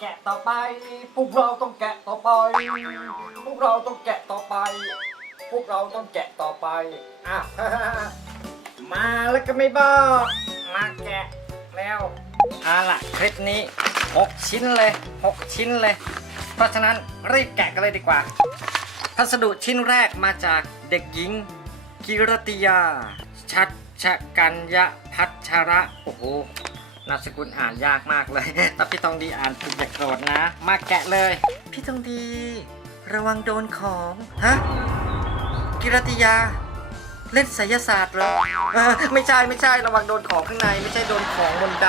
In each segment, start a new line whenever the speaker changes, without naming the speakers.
แกะต่อไป พวกเราต้องแกะต่อไป พวกเราต้องแกะต่อไป พวกเราต้องแกะต่อไปอะ มาแล้วก็ไม่บอก มาแกะแล้วเอาล่ะคลิปนี้ 6 ชิ้นเลย 6 ชิ้นเลย เพราะฉะนั้นรีบแกะกันเลยดีกว่า พัสดุชิ้นแรกมาจากเด็กหญิงกิรติยา ชัดชะกัญญะพัชระ โอ้โห นามสกุลอ่านยากมากเลยแต่พี่ตองดีอ่านถูกอย่าโกรธนะ มาแกะเลย
พี่ตองดี ระวังโดนของฮะกิรติยา เล่นไสยศาสตร์เหรอเออไม่ใช่ไม่ใช่ระวังโดนของข้างใน ไม่ใช่โดนของมนต์ด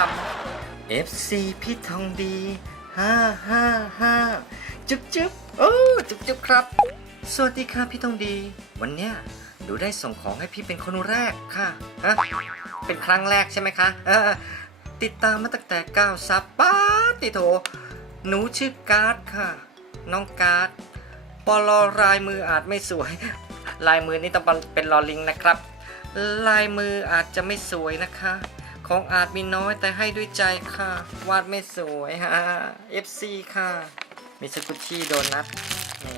ำ FC พี่ทองดีฮ่าฮ่าฮ่าจุ๊บจุ๊บโอ้จุ๊บจุ๊บครับ สวัสดีค่ะพี่ทองดี วันเนี้ยหนูได้ส่งของให้พี่เป็นคนแรกค่ะฮะเป็นครั้งแรกใช่ไหมคะเออ ติดตามมาตั้งแต่ก้าวซับป้าดติโถหนูชื่อการ์ดค่ะ น้องการ์ดปลอลายมืออาจไม่สวย ลายมือนี่ต้องเป็นลอลิงนะครับ ลายมืออาจจะไม่สวยนะคะ ของอาจมีน้อยแต่ให้ด้วยใจค่ะ วาดไม่สวยฮะ FC ค่ะ มีสกุชี่โดนัทนี่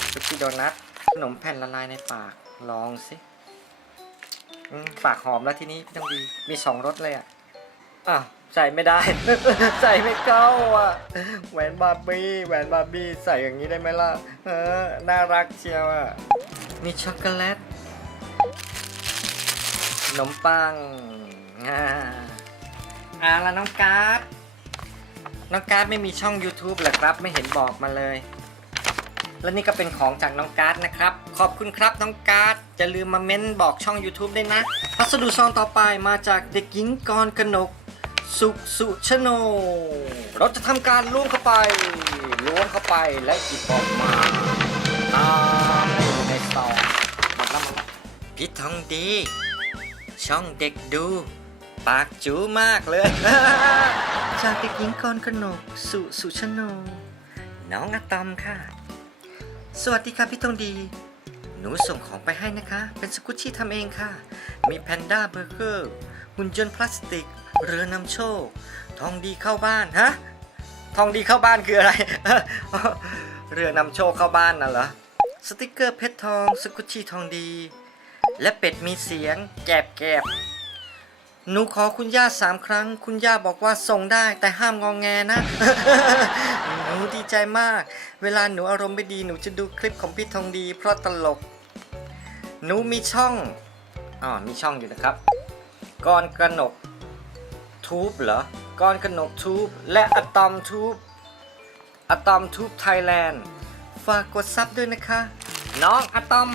สกุชี่โดนัทขนมแผ่นละลายในปากลองสิปากหอมแล้วทีนี้ต้องดีมีสองรสเลยอะ อ้าวใส่ไม่ได้ ใส่ไม่เข้าอะแหวนบาร์บี้แหวนบาร์บี้ใส่อย่างนี้ได้ไหมล่ะเออน่ารักเชียวอะมีช็อกโกแลตขนมปังอ่าอ่าแล้วน้องการ์ดน้องการ์ดไม่มีช่อง YouTube เหรอครับ ไม่เห็นบอกมาเลย และนี่ก็เป็นของจากน้องการ์ดนะครับ ขอบคุณครับน้องการ์ดจะลืมมาเม้นบอกช่อง YouTube ได้นะพัสดุซองต่อไปมาจากเด็กหญิงกรกนก สุขสุชโน เราจะทำการล้วงเข้าไปล้วงเข้าไปและหยิบออกมาตามอยู่ในซองหมดแล้
วหมดแล้วพี่ทองดี ช่องเด็กดู ปากจูมากเลย
จากเด็กหญิงกรกนกสุสุชโน น้องอะตอมค่ะ
สวัสดีค่ะพี่ทองดี หนูส่งของไปให้นะคะ เป็นสกุชชี่ทำเองค่ะ มีแพนด้าเบอร์เกอร์หุ่นยนต์พลาสติก เรือนำโชค ทองดีเข้าบ้านฮะ
ทองดีเข้าบ้านคืออะไร เรือนำโชคเข้าบ้านน่ะเหรอสติกเกอร์เพชรทองสกุชชี่ทองดี และเป็ดมีเสียง แกบแกบหนูขอคุณย่าสามครั้ง คุณย่าบอกว่าส่งได้แต่ห้ามงองแงนะ หนูดีใจมาก เวลาหนูอารมณ์ไม่ดีหนูจะดูคลิปของพี่ทองดี เพราะตลก หนูมีช่องอ๋อมีช่องอยู่นะครับกอนกรกนก ทูบเหรอกรกนกทูบและอะตอมทูบอะตอมทูบไทยแลนด์ ฝากกดซับด้วยนะคะ น้องอะตอม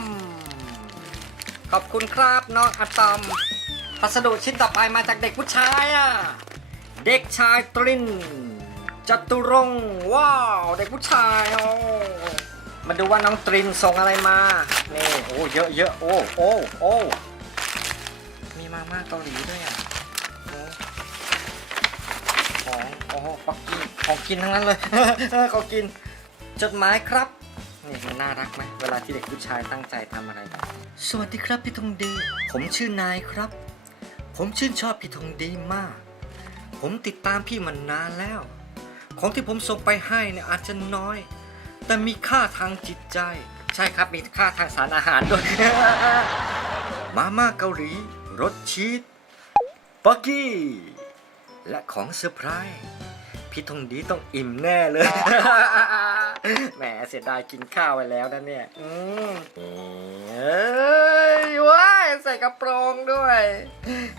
ขอบคุณครับน้องอะตอม พัสดุชิ้นต่อไปมาจากเด็กผู้ชายอะ เด็กชายตรินจตุรงว้าว เด็กผู้ชายโอ้มาดูว่าน้องตรินส่งอะไรมา นี่ โอ้ เยอะเยอะโอ้ โอ้ โอ้ มีมาม่าเกาหลีด้วยอะ องโอ้โหปักกี้ของกินทั้งนั้นเลย ของกิน จดหมายครับ นี่มันน่ารักไหมเวลาที่เด็กผู้ชายตั้งใจทำอะไรแบบ
สวัสดีครับพี่ทองดี ผมชื่อนายครับ ผมชื่นชอบพี่ทองดีมาก ผมติดตามพี่มานานแล้ว ของที่ผมส่งไปให้เนี่ยอาจจะน้อย แต่มีค่าทางจิตใจ
ใช่ครับมีค่าทางสารอาหารด้วย มาม่าเกาหลีรสชีสปักกี้และของเซอร์ไพรส์ พี่ทองดีต้องอิ่มแน่เลย แหมเสียดายกินข้าวไปแล้วนะเนี่ย อืมเอ้ยว้ายใส่กระโปรงด้วย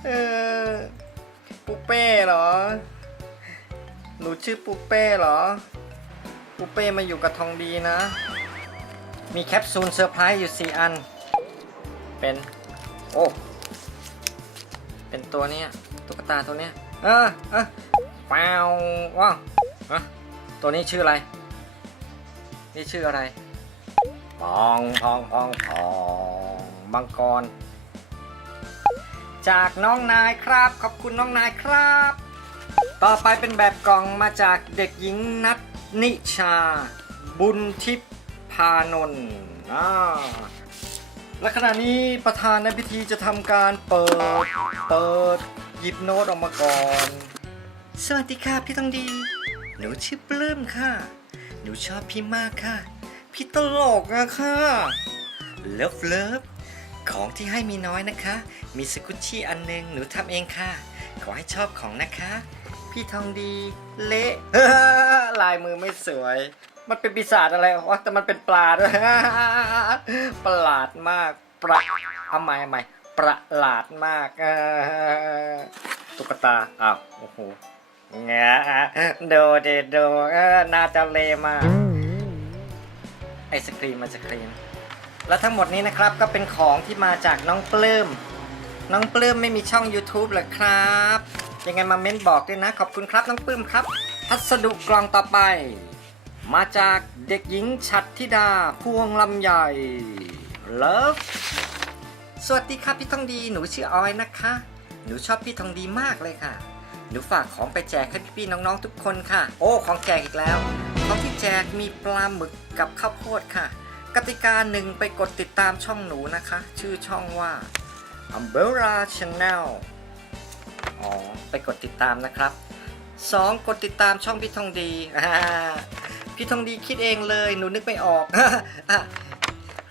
เออปูเป้เหรอ หนูชื่อปูเป้เหรอ ปูเป้มาอยู่กับทองดีนะ มีแคปซูลเซอร์ไพรส์อยู่สี่อัน เป็น โอ้ เป็นตัวเนี้ยตุ๊กตาตัวเนี้ย เออเออ ว้าวว้าวะตัวนี้ชื่ออะไร นี่ชื่ออะไรปองพองพองพองมังกร จากน้องนายครับ ขอบคุณน้องนายครับ ต่อไปเป็นแบบกล่องมาจากเด็กหญิงนัทนิชา บุญทิพพานนท์อ่าและขณะนี้ประธานในพิธีจะทำการเปิด เปิดหยิบโน้ตออกมาก่อน
สวัสดีค่ะพี่ต้องดี หนูชื่อปลื้มค่ะ หนูชอบพี่มากค่ะ พี่ตลกอะค่ะ เลิฟเลิฟของที่ให้มีน้อยนะคะ มีสกุชชี่อันหนึงหนูทำเองค่ะ ขอให้ชอบของนะคะ พี่ทองดีเละ
ลายมือไม่สวย มันเป็นปีศาจอะไรวะแต่มันเป็นปลาด้วย ประหลาดมาก ประเอาใหม่เอาใหม่ประหลาดมากเออตุ๊กตา อ้าว โอ้โห เงี้ยดูเดดูเออน่าจะเลมากไอศครีมไอศครีม และทั้งหมดนี้นะครับก็เป็นของที่มาจากน้องปลื้มน้องปลื้มไม่มีช่อง YouTube หรอครับ ยังไงมาเม้นบอกด้วยนะ ขอบคุณครับน้องปลื้มครับ พัสดุกล่องต่อไป มาจากเด็กหญิงฉัตรธิดาพวงลำใหญ่เลิฟ
สวัสดีครับพี่ทองดีหนูชื่อออยนะคะ หนูชอบพี่ทองดีมากเลยค่ะ หนูฝากของไปแจกให้พี่ๆน้องๆทุกคนค่ะ โอ้ของแจกอีกแล้ว ของที่แจกมีปลาหมึกกับข้าวโพดค่ะ กติกาหนึ่งไปกดติดตามช่องหนูนะคะ ชื่อช่องว่า Umbrella Channel อ๋อไปกดติดตามนะครับ 2. กดติดตามช่องพี่ทองดีพี่ทองดีคิดเองเลยหนูนึกไม่ออก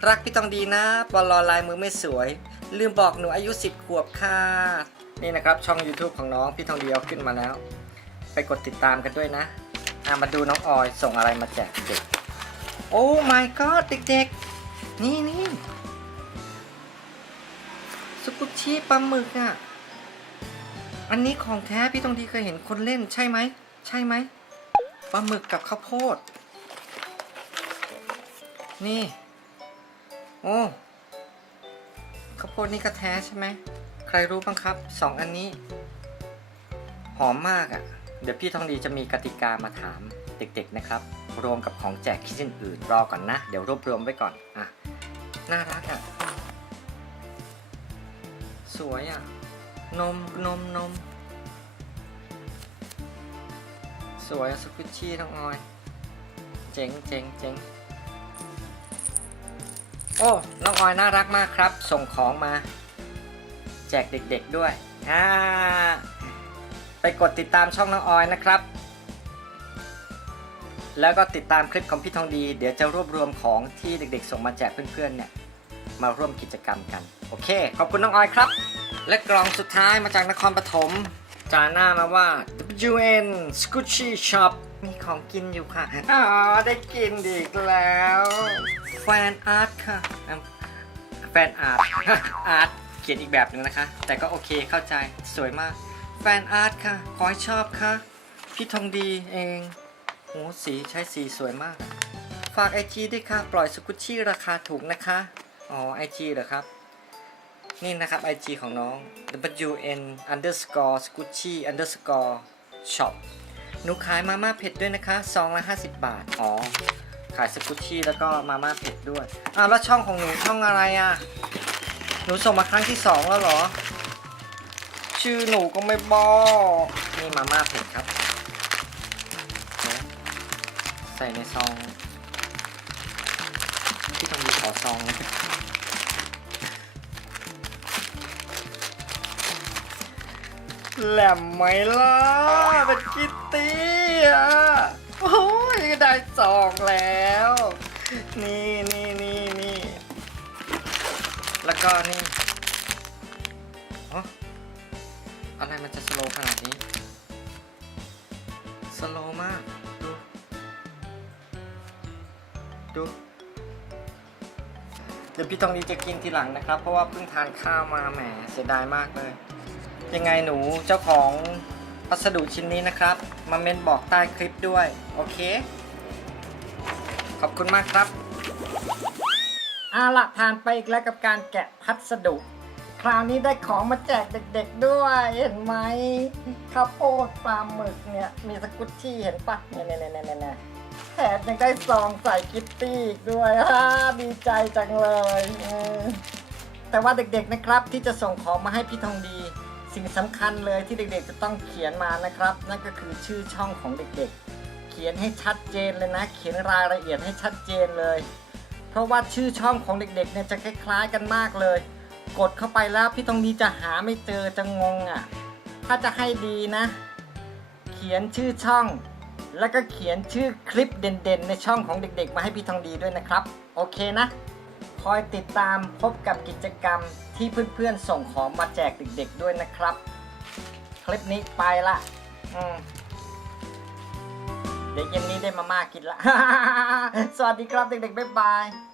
รักพี่ทองดีนะบอลลอลายมือไม่สวย ลืมบอกหนูอายุ 10 ขวบค่ะ นี่นะครับช่อง YouTube ของน้องพี่ทองดีเอาขึ้นมาแล้ว ไปกดติดตามกันด้วยนะอะมาดูน้องออยส่งอะไรมาแจกเด็กโอ้ my god เด็กๆ นี่นี่สกุชชี่ปลาหมึกอะ อันนี้ของแท้พี่ตรงดีเคยเห็นคนเล่นใช่ไหม ใช่ไหมปลาหมึกกับข้าวโพด นี่ โอ้ข้าวโพดนี่ก็แท้ใช่ไหม ใครรู้บ้างครับสองอันนี้ หอมมากอะ่ะ เดี๋ยวพี่ทองดีจะมีกติกามาถามเด็กๆนะครับ รวมกับของแจกที่อื่นรอก่อนนะ เดี๋ยวรวบรวมไว้ก่อนอะน่ารักอะ่ะ สวยอะ่ะ นมนมนม สวยสกุชชี่น้องออย เจ๋งเจ๋งเจ๋งโอ้ น้องออยน่ารักมากครับ ส่งของมา แจกเด็กๆด้วยอ่าไปกดติดตามช่องน้องออยนะครับ แล้วก็ติดตามคลิปของพี่ทองดี เดี๋ยวจะรวบรวมของที่เด็กๆ ส่งมาแจกเพื่อนๆเนี่ยมาร่วมกิจกรรมกัน โอเค ขอบคุณน้องออยครับ และกล่องสุดท้ายมาจากนครปฐมจาหน้ามาว่า WN Squishy Shop มีของกินอยู่ค่ะ อ๋อ ได้กินอีกแล้ว แฟนอาร์ตค่ะ แฟนอาร์ตอาร์ต ขียนอีกแบบหนึ่งนะคะ แต่ก็โอเคเข้าใจสวยมาก แฟนอาร์ตค่ะ ขอให้ชอบค่ะ พี่ทองดีเองโหสีใช้สีสวยมาก ฝากไอจีด้วยค่ะ ปล่อยสกุชชี่ราคาถูกนะคะ อ๋อไอจีเหรอครับ นี่นะครับ IG ของน้อง WN underscore Gucci underscore shop หนูขายมาม่าเผ็ดด้วยนะคะซองละ50 บาท อ๋อ ขายสกุชชี่แล้วก็มาม่าเผ็ดด้วย อ้าวแล้วช่องของหนูช่องอะไรอะ หนูส่งมาครั้งที่สองแล้วเหรอ ชื่อหนูก็ไม่บอกนี่มาม่าเผ็ดครับ ใส่ในซองที่ต้องมีขอซองแหลมไหมล่ะเป็นคิตตี้อะโอ้ยได้สองแล้ว นี่ ก็นี่อ๋อะไรมันจะสโลขนาดนี้ สโลมาก ดู ดู เดี๋ยวพี่ตองดีจะกินทีหลังนะครับ เพราะว่าเพิ่งทานข้าวมาแหมเสียดายมากเลย ยังไงหนูเจ้าของพัสดุชิ้นนี้นะครับ มาเมนบอกใต้คลิปด้วย โอเค ขอบคุณมากครับ
เอาละผ่านไปอีกแล้วกับการแกะพัสดุ คราวนี้ได้ของมาแจกเด็ก ๆด้วยเห็นไหมข้าวโพดปลาหมึกเนี่ยมีสกุตชี่เห็นปะเนี่ยเนี่ยเนี่ยเนี่ยแถมยังได้ซองใส่กิตตี้อีกด้วยฮ่าดีใจจังเลยเออแต่ว่าเด็กๆนะครับที่จะส่งของมาให้พี่ทองดี สิ่งสำคัญเลยที่เด็กๆจะต้องเขียนมานะครับ นั่นก็คือชื่อช่องของเด็กๆ เขียนให้ชัดเจนเลยนะ เขียนรายละเอียดให้ชัดเจนเลย ราะว่าชื่อช่องของเด็กๆเนี่ยจะคล้ายๆกันมากเลย กดเข้าไปแล้วพี่ทองดีจะหาไม่เจอจะงงอะ ถ้าจะให้ดีนะ เขียนชื่อช่อง แล้วก็เขียนชื่อคลิปเด่นๆ ในช่องของเด็กๆ มาให้พี่ทองดีด้วยนะครับ โอเคนะ คอยติดตามพบกับกิจกรรมที่เพื่อนๆส่งของมาแจกเด็กๆด้วยนะครับ คลิปนี้ไปละอืมเดี๋ยวเย็นนี้ได้มาม่ากินละ สวัสดีครับเด็กๆ บ๊ายบาย